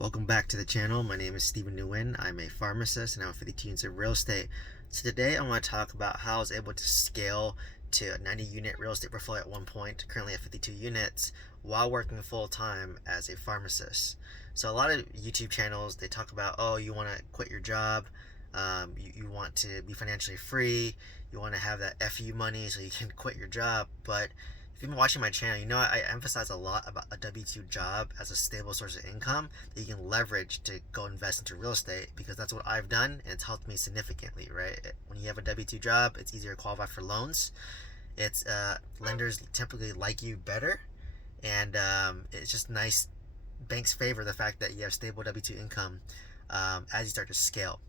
Welcome back to the channel. My name is Stephen Nguyen. I'm a pharmacist and I'm 52 units of real estate. So today I want to talk about how I was able to scale to a 90 unit real estate portfolio at one point, currently at 52 units, while working full time as a pharmacist. So a lot of YouTube channels, they talk about, oh, you want to quit your job, you want to be financially free, you want to have that FU money so you can quit your job. But if you've been watching my channel, you know I emphasize a lot about a W-2 job as a stable source of income that you can leverage to go invest into real estate, because that's what I've done and it's helped me significantly, right? When you have a W-2 job, it's easier to qualify for loans. It's lenders typically like you better, and it's just nice. Banks favor the fact that you have stable W-2 income as you start to scale.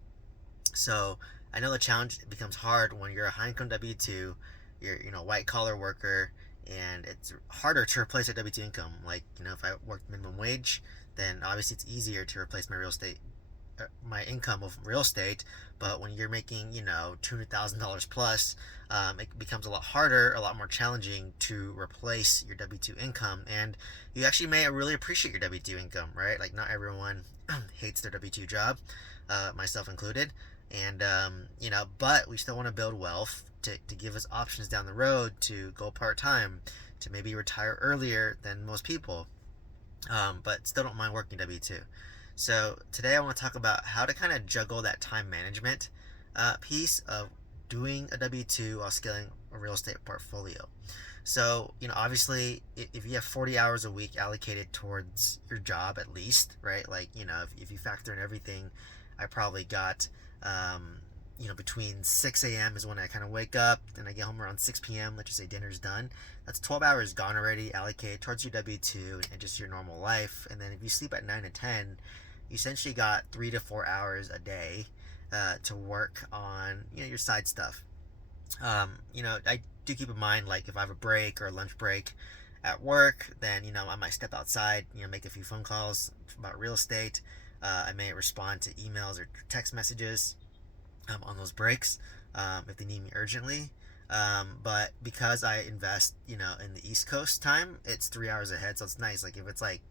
So I know the challenge becomes hard when you're a high income W-2, you're white collar worker, and it's harder to replace a W-2 income. Like, if I worked minimum wage, then obviously it's easier to replace my income of real estate. But when you're making $200,000 plus, it becomes a lot harder, a lot more challenging to replace your W-2 income. And you actually may really appreciate your W-2 income, right? Like, not everyone hates their W-2 job, myself included. And but we still want to build wealth to give us options down the road to go part-time, to maybe retire earlier than most people, but still don't mind working W-2. So today I want to talk about how to kind of juggle that time management piece of doing a W-2 while scaling a real estate portfolio. So, obviously, if you have 40 hours a week allocated towards your job, at least, right? Like, if you factor in everything, I probably got, between 6 a.m. is when I kind of wake up, and I get home around 6 p.m. Let's just say dinner's done. That's 12 hours gone already, allocated towards your W-2 and just your normal life. And then if you sleep at 9 to 10, you essentially got 3 to 4 hours a day to work on, your side stuff. I do keep in mind, like, if I have a break or a lunch break at work, then, I might step outside, make a few phone calls about real estate. I may respond to emails or text messages on those breaks if they need me urgently. But because I invest, in the East Coast time, it's 3 hours ahead, so it's nice. Like, if it's like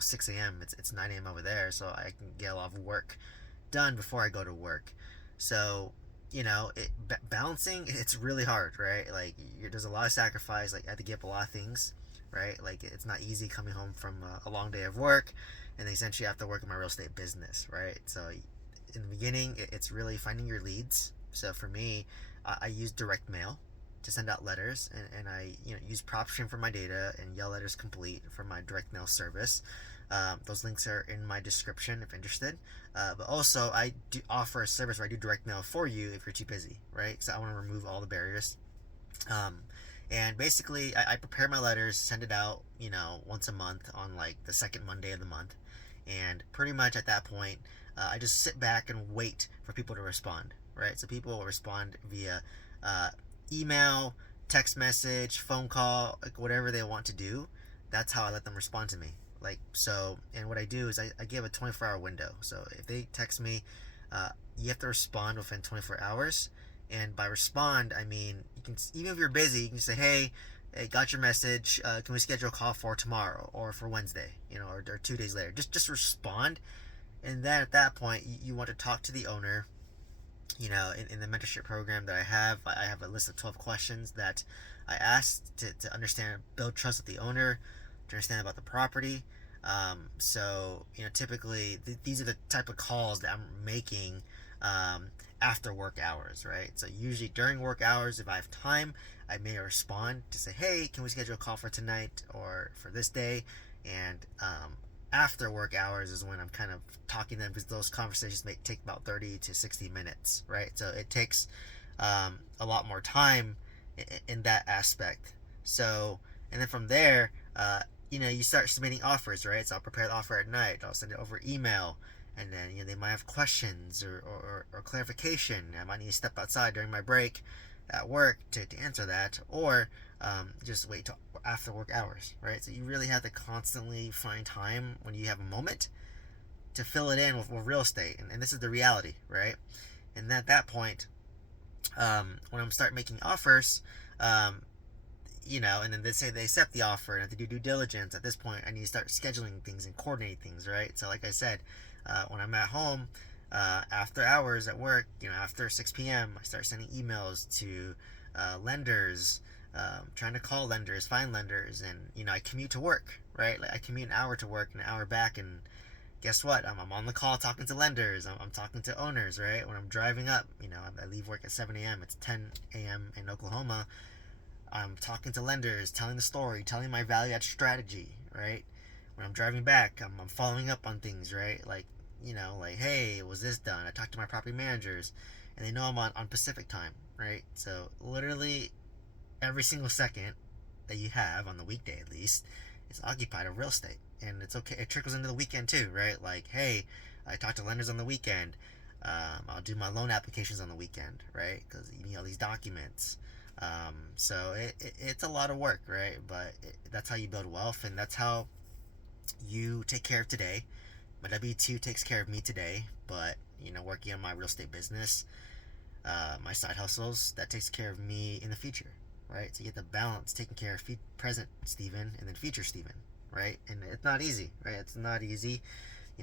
6 a.m., it's 9 a.m. over there, so I can get a lot of work done before I go to work. So balancing, it's really hard, right? Like, there's a lot of sacrifice. Like, I have to give up a lot of things, right? Like, it's not easy coming home from a long day of work, and then essentially I have to work in my real estate business, right? So in the beginning, it's really finding your leads. So for me, I use direct mail to send out letters, and I use PropStream for my data and Yell Letters Complete for my direct mail service. Those links are in my description if interested. But also, I do offer a service where I do direct mail for you if you're too busy, right? So I want to remove all the barriers. And basically, I prepare my letters, send it out, once a month on like the second Monday of the month. And pretty much at that point, I just sit back and wait for people to respond, right? So people will respond via email, text message, phone call, like whatever they want to do. That's how I let them respond to me. Like, so, and what I do is I give a 24-hour window. So if they text me, you have to respond within 24 hours. And by respond, I mean, you can, even if you're busy, you can say, hey, got your message. Can we schedule a call for tomorrow or for Wednesday, or 2 days later? Just respond. And then at that point, you want to talk to the owner. In the mentorship program that I have a list of 12 questions that I asked to understand, build trust with the owner, to understand about the property. So, typically these are the type of calls that I'm making after work hours, right? So usually during work hours, if I have time, I may respond to say, hey, can we schedule a call for tonight or for this day? And after work hours is when I'm kind of talking to them, because those conversations may take about 30 to 60 minutes, right? So it takes a lot more time in that aspect. So, and then from there, you start submitting offers, right? So I'll prepare the offer at night. I'll send it over email, and then they might have questions or clarification. I might need to step outside during my break at work to answer that, or just wait till after work hours, right? So you really have to constantly find time when you have a moment to fill it in with real estate, and this is the reality, right? And at that point, when I'm start making offers, and then they say they accept the offer and have to do due diligence. At this point, I need to start scheduling things and coordinating things, right? So, like I said, when I'm at home, after hours at work, after 6 p.m., I start sending emails to lenders, trying to call lenders, find lenders, and I commute to work, right? Like I commute an hour to work, an hour back, and guess what? I'm on the call talking to lenders. I'm talking to owners, right? When I'm driving up, I leave work at 7 a.m. It's 10 a.m. in Oklahoma. I'm talking to lenders, telling the story, telling my value add strategy, right? When I'm driving back, I'm following up on things, right? Like, hey, was this done? I talked to my property managers, and they know I'm on Pacific time, right? So literally every single second that you have on the weekday, at least, is occupied with real estate. And it's okay. It trickles into the weekend too, right? Like, hey, I talk to lenders on the weekend. I'll do my loan applications on the weekend, right? Because you need all these documents. So it's a lot of work, right? But that's how you build wealth, and that's how you take care of today. My W-2 takes care of me today, but working on my real estate business, my side hustles, that takes care of me in the future, right? So you get the balance, taking care of present Steven and then future Steven, right? And it's not easy, right? It's not easy.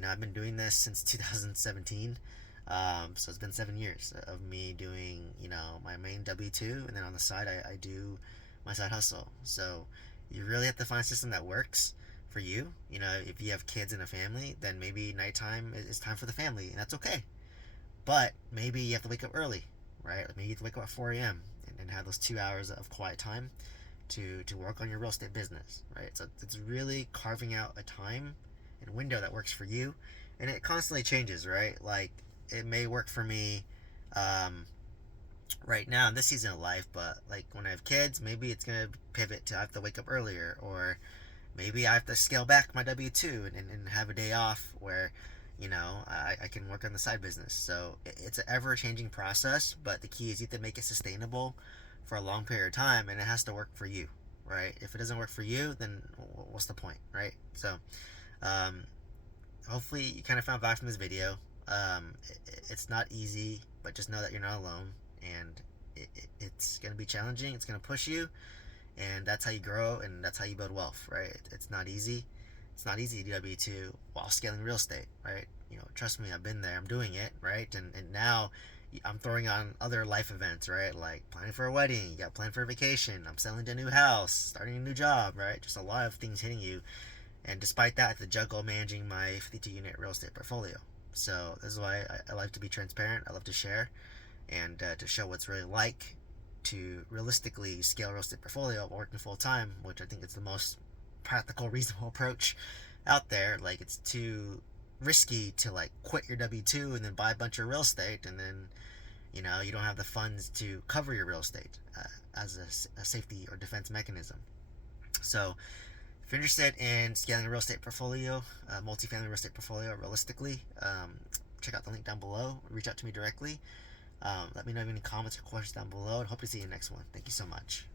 I've been doing this since 2017. So it's been 7 years of me doing, my main W-2, and then on the side, I do my side hustle. So you really have to find a system that works for you. If you have kids and a family, then maybe nighttime is time for the family, and that's okay. But maybe you have to wake up early, right? Maybe you have to wake up at 4 a.m. and have those 2 hours of quiet time to work on your real estate business, right? So it's really carving out a time and window that works for you, and it constantly changes, right? Like it may work for me right now in this season of life, but like when I have kids, maybe it's gonna pivot to I have to wake up earlier, or maybe I have to scale back my W-2 and have a day off where I can work on the side business. So it's an ever-changing process, but the key is you have to make it sustainable for a long period of time, and it has to work for you, right? If it doesn't work for you, then what's the point, right? So um, hopefully you kind of found value from this video. It's not easy, but just know that you're not alone, and it's going to be challenging. It's going to push you, and that's how you grow, and that's how you build wealth, right? It's not easy. It's not easy to do W-2 while scaling real estate, right? Trust me, I've been there. I'm doing it, right? And now I'm throwing on other life events, right? Like planning for a wedding, you got to plan for a vacation. I'm selling to a new house, starting a new job, right? Just a lot of things hitting you. And despite that, I have to juggle managing my 52-unit real estate portfolio. So this is why I like to be transparent. I love to share and to show what's really like to realistically scale a real estate portfolio while working full time, which I think is the most practical, reasonable approach out there. Like it's too risky to like quit your W-2 and then buy a bunch of real estate, and then you don't have the funds to cover your real estate as a safety or defense mechanism. So if you're interested in scaling a real estate portfolio, multifamily real estate portfolio realistically, check out the link down below. Reach out to me directly. Let me know if you have any comments or questions down below, and hope to see you in the next one. Thank you so much.